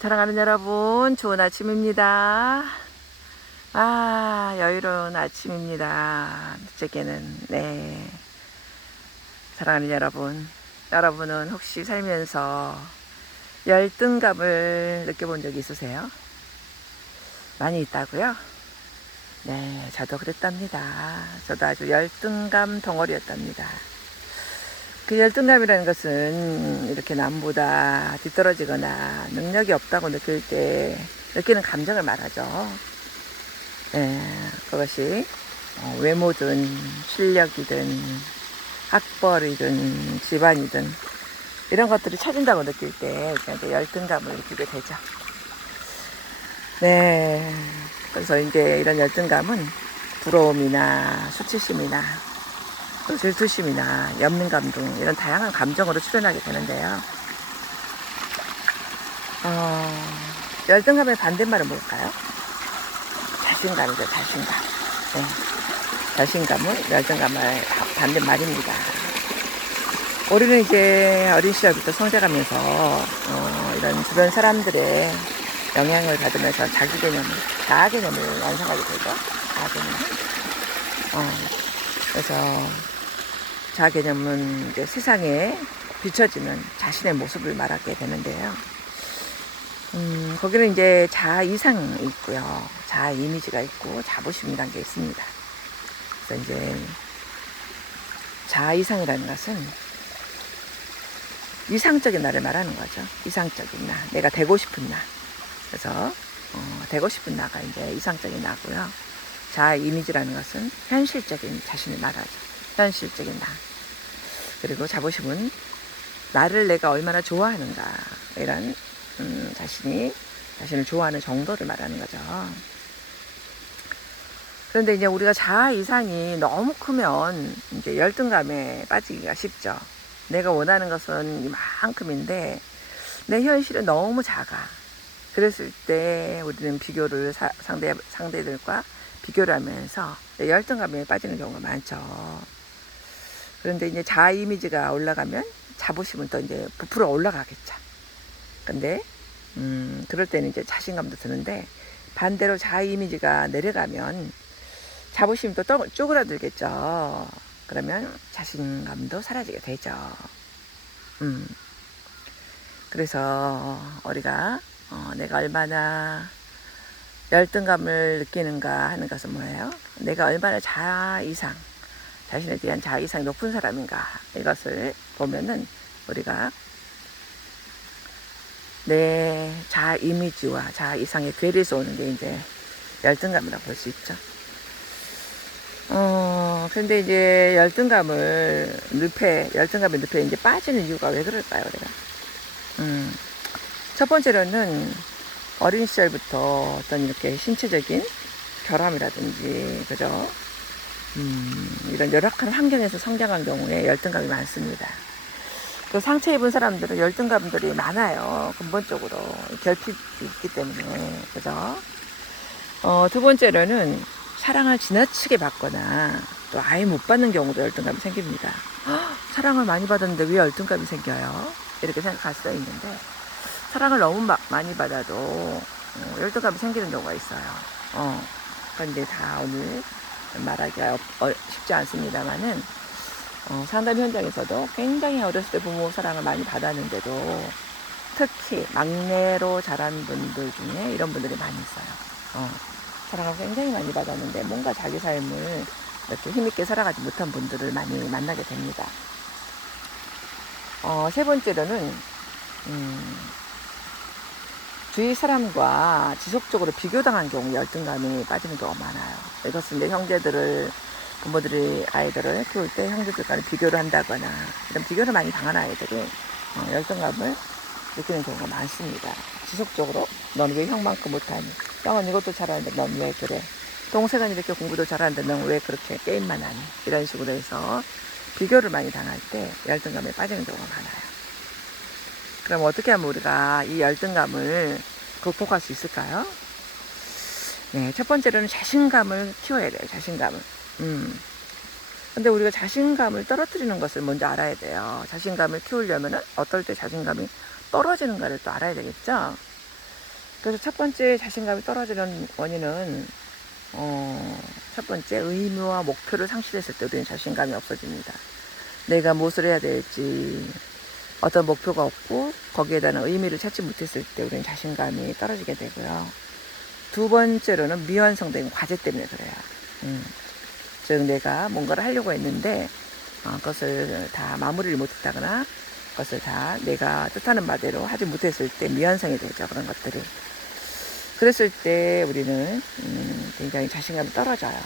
사랑하는 여러분, 좋은 아침입니다. 여유로운 아침입니다. 제게는, 네. 사랑하는 여러분, 여러분은 혹시 살면서 열등감을 느껴본 적이 있으세요? 많이 있다고요? 네, 저도 그랬답니다. 저도 아주 열등감 덩어리였답니다. 그 열등감이라는 것은 이렇게 남보다 뒤떨어지거나 능력이 없다고 느낄 때 느끼는 감정을 말하죠. 그것이 외모든 실력이든 학벌이든 집안이든 이런 것들을 찾은다고 느낄 때 이제 열등감을 느끼게 되죠. 네, 그래서 이제 이런 열등감은 부러움이나 수치심이나 또 질투심이나 연민감 등 이런 다양한 감정으로 출현하게 되는데요. 열등감의 반대말은 뭘까요? 자신감이죠, 자신감. 네. 자신감은 열등감의 반대말입니다. 우리는 이제 어린 시절부터 성장하면서 이런 주변 사람들의 영향을 받으면서 자아 개념을 완성하게 되죠. 자아 개념. 그래서 자아 개념은 이제 세상에 비춰지는 자신의 모습을 말하게 되는데요. 거기는 이제 자아 이상이 있고요. 자아 이미지가 있고 자부심이라는 게 있습니다. 그래서 이제 자아 이상이라는 것은 이상적인 나를 말하는 거죠. 이상적인 나, 내가 되고 싶은 나. 그래서 되고 싶은 나가 이제 이상적인 나고요. 자아 이미지라는 것은 현실적인 자신을 말하죠. 현실적인 나. 그리고 자부심은 나를 내가 얼마나 좋아하는가, 이런 자신을 좋아하는 정도를 말하는 거죠. 그런데 이제 우리가 자아 이상이 너무 크면 이제 열등감에 빠지기가 쉽죠. 내가 원하는 것은 이만큼인데 내 현실은 너무 작아. 그랬을 때 우리는 비교를 상대들과 비교를 하면서 열등감에 빠지는 경우가 많죠. 그런데 이제 자아 이미지가 올라가면 자부심은 또 이제 부풀어 올라가겠죠. 근데 그럴 때는 이제 자신감도 드는데 반대로 자아 이미지가 내려가면 자부심이 또 쪼그라들겠죠. 그러면 자신감도 사라지게 되죠. 그래서 우리가 내가 얼마나 열등감을 느끼는가 하는 것은 뭐예요? 내가 얼마나 자신에 대한 자아 이상이 높은 사람인가, 이것을 보면은 우리가 내 자아 이미지와 자아 이상의 괴리에서 오는 게 이제 열등감이라고 볼 수 있죠. 근데 이제 열등감의 늪에 이제 빠지는 이유가 왜 그럴까요, 우리가? 첫 번째로는 어린 시절부터 어떤 이렇게 신체적인 결함이라든지, 그죠? 이런 열악한 환경에서 성장한 경우에 열등감이 많습니다. 그 상처 입은 사람들은 열등감들이 많아요. 근본적으로 결핍이 있기 때문에, 그죠? 두 번째로는 사랑을 지나치게 받거나 또 아예 못 받는 경우도 열등감이 생깁니다. 사랑을 많이 받았는데 왜 열등감이 생겨요? 이렇게 생각할 수도 있는데, 사랑을 너무 많이 받아도 열등감이 생기는 경우가 있어요. 그런데 다 오늘 말하기가 쉽지 않습니다만은, 상담 현장에서도 굉장히 어렸을 때 부모 사랑을 많이 받았는데도 특히 막내로 자란 분들 중에 이런 분들이 많이 있어요. 사랑을 굉장히 많이 받았는데 뭔가 자기 삶을 이렇게 힘있게 살아가지 못한 분들을 많이 만나게 됩니다. 세 번째로는 주위 사람과 지속적으로 비교당한 경우 열등감이 빠지는 경우가 많아요. 이것은 이제 부모들이 아이들을 키울 때 형제들 간에 비교를 한다거나 이런 비교를 많이 당한 아이들이 열등감을 느끼는 경우가 많습니다. 지속적으로 넌 왜 형만큼 못하니? 형은 이것도 잘하는데 넌 왜 그래? 동생은 이렇게 공부도 잘하는데 넌 왜 그렇게 게임만 하니? 이런 식으로 해서 비교를 많이 당할 때 열등감에 빠지는 경우가 많아요. 그럼 어떻게 하면 우리가 이 열등감을 극복할 수 있을까요? 네, 첫 번째로는 자신감을 키워야 돼요. 자신감을. 근데 우리가 자신감을 떨어뜨리는 것을 먼저 알아야 돼요. 자신감을 키우려면은 어떨 때 자신감이 떨어지는가를 또 알아야 되겠죠. 그래서 첫 번째 자신감이 떨어지는 원인은 첫 번째 의미와 목표를 상실했을 때 우리는 자신감이 없어집니다. 내가 무엇을 해야 될지 어떤 목표가 없고 거기에 대한 의미를 찾지 못했을 때 우리는 자신감이 떨어지게 되고요. 두 번째로는 미완성된 과제 때문에 그래요. 즉 내가 뭔가를 하려고 했는데 그것을 다 마무리를 못했다거나 그것을 다 내가 뜻하는 바대로 하지 못했을 때 미완성이 되죠. 그런 것들이. 그랬을 때 우리는 굉장히 자신감이 떨어져요.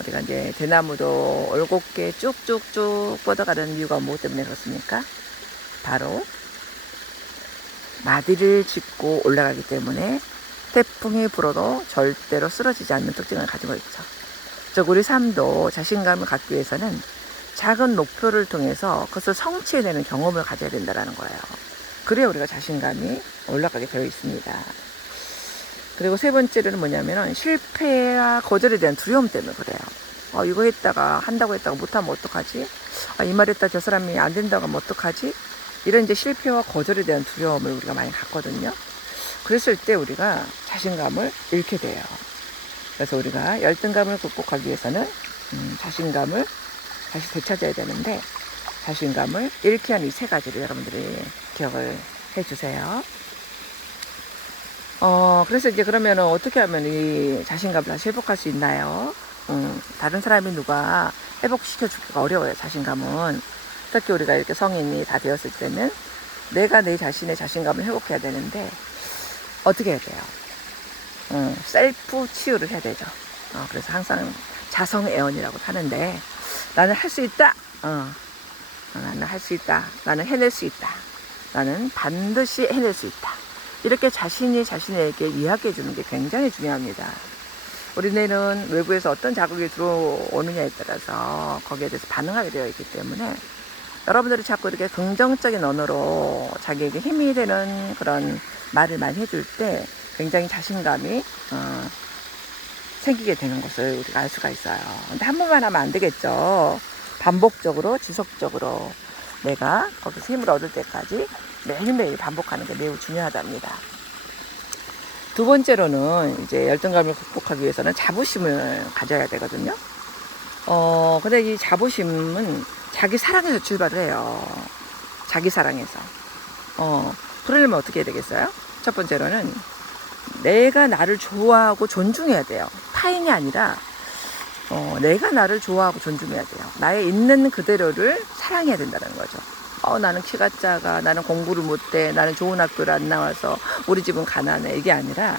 우리가 이제 대나무도 올곧게 쭉쭉쭉 뻗어가는 이유가 무엇 때문에 그렇습니까? 바로 마디를 짚고 올라가기 때문에 태풍이 불어도 절대로 쓰러지지 않는 특징을 가지고 있죠. 즉 우리 삶도 자신감을 갖기 위해서는 작은 목표를 통해서 그것을 성취해내는 경험을 가져야 된다는 거예요. 그래야 우리가 자신감이 올라가게 되어 있습니다. 그리고 세 번째로는 뭐냐면은 실패와 거절에 대한 두려움 때문에 그래요. 이거 했다가 한다고 했다가 못하면 어떡하지? 이 말 했다 저 사람이 안 된다고 하면 어떡하지? 이런 이제 실패와 거절에 대한 두려움을 우리가 많이 갖거든요. 그랬을 때 우리가 자신감을 잃게 돼요. 그래서 우리가 열등감을 극복하기 위해서는 자신감을 다시 되찾아야 되는데 자신감을 잃게 하는 이 세 가지를 여러분들이 기억을 해주세요. 그래서 이제 그러면은 어떻게 하면 이 자신감을 다시 회복할 수 있나요? 다른 사람이 누가 회복시켜주기가 어려워요, 자신감은. 특히 우리가 이렇게 성인이 다 되었을 때는 내가 내 자신의 자신감을 회복해야 되는데, 어떻게 해야 돼요? 셀프 치유를 해야 되죠. 그래서 항상 자성애언이라고 하는데, 나는 할 수 있다! 나는 할 수 있다. 나는 해낼 수 있다. 나는 반드시 해낼 수 있다. 이렇게 자신이 자신에게 이야기해 주는 게 굉장히 중요합니다. 우리 뇌는 외부에서 어떤 자극이 들어오느냐에 따라서 거기에 대해서 반응하게 되어 있기 때문에 여러분들이 자꾸 이렇게 긍정적인 언어로 자기에게 힘이 되는 그런 말을 많이 해줄 때 굉장히 자신감이 생기게 되는 것을 우리가 알 수가 있어요. 근데 한 번만 하면 안 되겠죠. 반복적으로 지속적으로 내가 거기서 힘을 얻을 때까지 매일매일 반복하는 게 매우 중요하답니다. 두 번째로는 이제 열등감을 극복하기 위해서는 자부심을 가져야 되거든요. 근데 이 자부심은 자기 사랑에서 출발을 해요. 자기 사랑에서. 그러려면 어떻게 해야 되겠어요? 첫 번째로는 내가 나를 좋아하고 존중해야 돼요. 타인이 아니라 내가 나를 좋아하고 존중해야 돼요. 나의 있는 그대로를 사랑해야 된다는 거죠. 나는 키가 작아, 나는 공부를 못해, 나는 좋은 학교를 안 나와서 우리 집은 가난해, 이게 아니라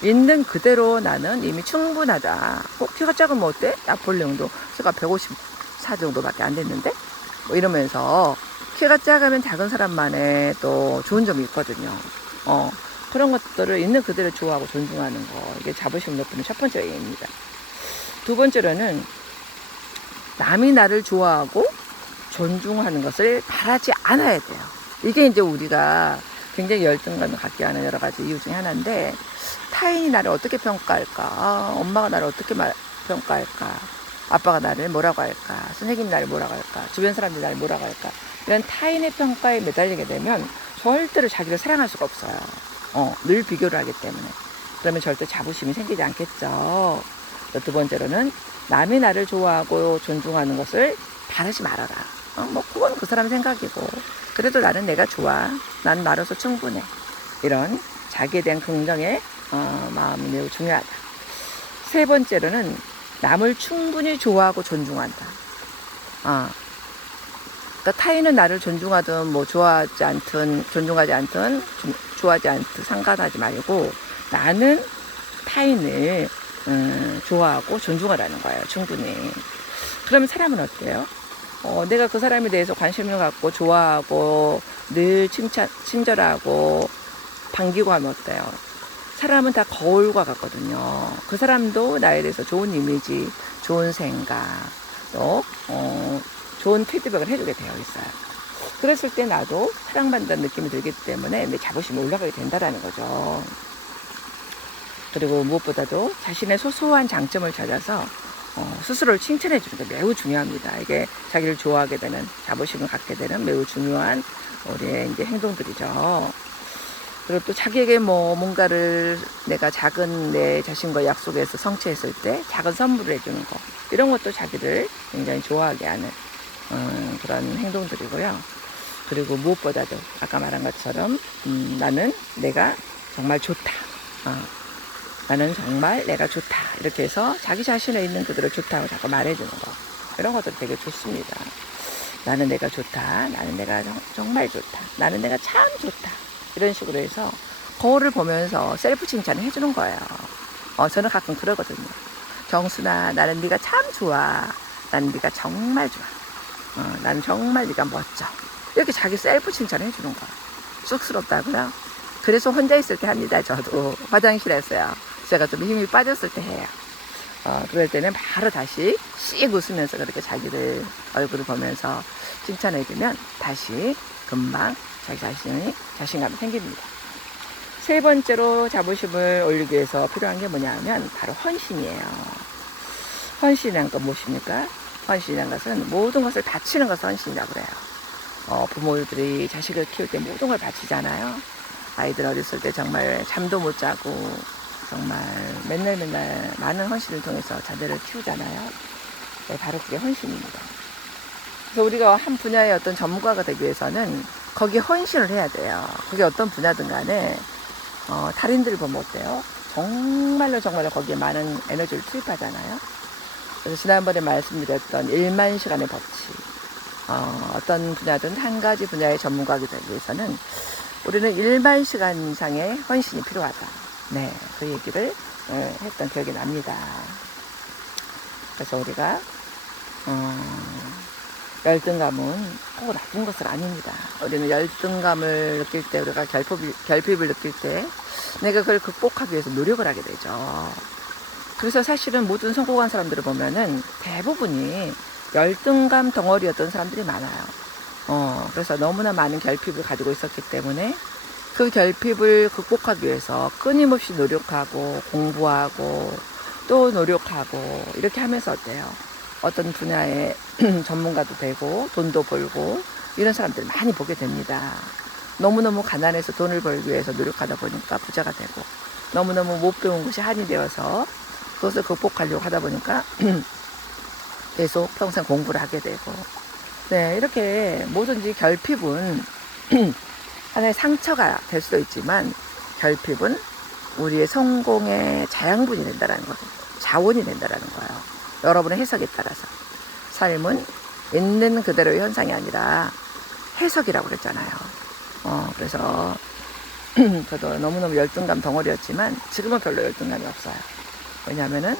있는 그대로 나는 이미 충분하다. 키가 작으면 어때? 나폴레옹도 키가 154 정도밖에 안 됐는데? 뭐 이러면서 키가 작으면 작은 사람만의 또 좋은 점이 있거든요. 그런 것들을 있는 그대로 좋아하고 존중하는 거, 이게 자부심을 높이는 첫 번째 얘기입니다. 두 번째로는 남이 나를 좋아하고 존중하는 것을 바라지 않아야 돼요. 이게 이제 우리가 굉장히 열등감을 갖게 하는 여러 가지 이유 중에 하나인데, 타인이 나를 어떻게 평가할까? 엄마가 나를 어떻게 평가할까? 아빠가 나를 뭐라고 할까? 선생님이 나를 뭐라고 할까? 주변 사람들이 나를 뭐라고 할까? 이런 타인의 평가에 매달리게 되면 절대로 자기를 사랑할 수가 없어요. 늘 비교를 하기 때문에. 그러면 절대 자부심이 생기지 않겠죠. 두 번째로는 남이 나를 좋아하고 존중하는 것을 바라지 말아라. 그건 그 사람 생각이고, 그래도 나는 내가 좋아. 난 나로서 충분해. 이런 자기에 대한 긍정의 마음이 매우 중요하다. 세 번째로는 남을 충분히 좋아하고 존중한다. 그러니까 타인은 나를 존중하든 좋아하지 않든 존중하지 않든 좋아하지 않든 상관하지 말고 나는 타인을 좋아하고 존중하라는 거예요. 충분히. 그러면 사람은 어때요? 내가 그 사람에 대해서 관심을 갖고 좋아하고 늘 친절하고 반기고 하면 어때요? 사람은 다 거울과 같거든요. 그 사람도 나에 대해서 좋은 이미지, 좋은 생각, 또 좋은 피드백을 해주게 되어 있어요. 그랬을 때 나도 사랑받는다는 느낌이 들기 때문에 내 자부심이 올라가게 된다는 거죠. 그리고 무엇보다도 자신의 소소한 장점을 찾아서 스스로를 칭찬해 주는 게 매우 중요합니다. 이게 자기를 좋아하게 되는, 자부심을 갖게 되는 매우 중요한 우리의 이제 행동들이죠. 그리고 또 자기에게 뭐 뭔가를 내가 작은 내 자신과 약속해서 성취했을 때 작은 선물을 해주는 거, 이런 것도 자기를 굉장히 좋아하게 하는 그런 행동들이고요. 그리고 무엇보다도 아까 말한 것처럼 나는 내가 정말 좋다. 나는 정말 내가 좋다. 이렇게 해서 자기 자신에 있는 그대로 좋다고 자꾸 말해주는 거, 이런 것도 되게 좋습니다. 나는 내가 좋다. 나는 내가 정말 좋다. 나는 내가 참 좋다. 이런 식으로 해서 거울을 보면서 셀프 칭찬을 해주는 거예요. 저는 가끔 그러거든요. 정순아, 나는 네가 참 좋아. 나는 네가 정말 좋아. 나는 정말 네가 멋져. 이렇게 자기 셀프 칭찬을 해주는 거예요. 쑥스럽다고요? 그래서 혼자 있을 때 합니다. 저도 화장실에서요. 제가 좀 힘이 빠졌을 때 해요. 그럴 때는 바로 다시 씩 웃으면서 그렇게 자기를 얼굴을 보면서 칭찬해주면 다시 금방 자기 자신이 자신감이 생깁니다. 세 번째로 자부심을 올리기 위해서 필요한 게 뭐냐면 바로 헌신이에요. 헌신이란 건 무엇입니까? 헌신이란 것은 모든 것을 바치는 것을 헌신이라고 그래요. 부모들이 자식을 키울 때 모든 걸 바치잖아요. 아이들 어렸을 때 정말 잠도 못 자고 정말 맨날 많은 헌신을 통해서 자녀를 키우잖아요. 네, 바로 그게 헌신입니다. 그래서 우리가 한 분야의 어떤 전문가가 되기 위해서는 거기에 헌신을 해야 돼요. 그게 어떤 분야든 간에 달인들 보면 어때요? 정말로 거기에 많은 에너지를 투입하잖아요. 그래서 지난번에 말씀드렸던 1만 시간의 법칙, 어떤 분야든 한 가지 분야의 전문가가 되기 위해서는 우리는 1만 시간 이상의 헌신이 필요하다. 네, 그 얘기를 했던 기억이 납니다. 그래서 우리가 열등감은 꼭 나쁜 것은 아닙니다. 우리는 열등감을 느낄 때, 우리가 결핍을 느낄 때 내가 그걸 극복하기 위해서 노력을 하게 되죠. 그래서 사실은 모든 성공한 사람들을 보면은 대부분이 열등감 덩어리였던 사람들이 많아요. 그래서 너무나 많은 결핍을 가지고 있었기 때문에 그 결핍을 극복하기 위해서 끊임없이 노력하고 공부하고 또 노력하고 이렇게 하면서 어때요? 어떤 분야의 전문가도 되고 돈도 벌고 이런 사람들 많이 보게 됩니다. 너무너무 가난해서 돈을 벌기 위해서 노력하다 보니까 부자가 되고, 너무너무 못 배운 것이 한이 되어서 그것을 극복하려고 하다 보니까 계속 평생 공부를 하게 되고, 네, 이렇게 뭐든지 결핍은 하나의 상처가 될 수도 있지만 결핍은 우리의 성공의 자양분이 된다는 거예요. 자원이 된다는 거예요. 여러분의 해석에 따라서. 삶은 있는 그대로의 현상이 아니라 해석이라고 그랬잖아요. 그래서 저도 너무너무 열등감 덩어리였지만 지금은 별로 열등감이 없어요. 왜냐하면은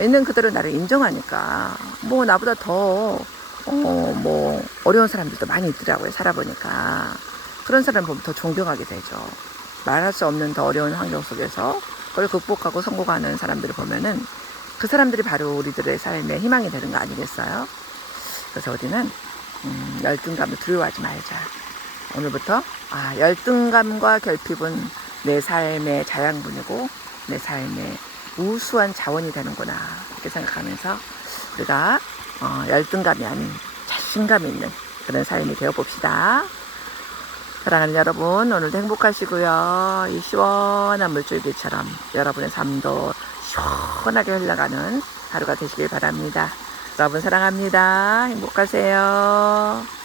있는 그대로 나를 인정하니까 뭐 나보다 더 뭐 어려운 사람들도 많이 있더라고요. 살아보니까 그런 사람 보면 더 존경하게 되죠. 말할 수 없는 더 어려운 환경 속에서 그걸 극복하고 성공하는 사람들을 보면은 그 사람들이 바로 우리들의 삶의 희망이 되는 거 아니겠어요? 그래서 우리는 열등감을 두려워하지 말자. 오늘부터 열등감과 결핍은 내 삶의 자양분이고 내 삶의 우수한 자원이 되는구나, 이렇게 생각하면서 우리가 열등감이 아닌 자신감 있는 그런 삶이 되어봅시다. 사랑하는 여러분, 오늘도 행복하시고요. 이 시원한 물줄기처럼 여러분의 삶도 시원하게 흘러가는 하루가 되시길 바랍니다. 여러분 사랑합니다. 행복하세요.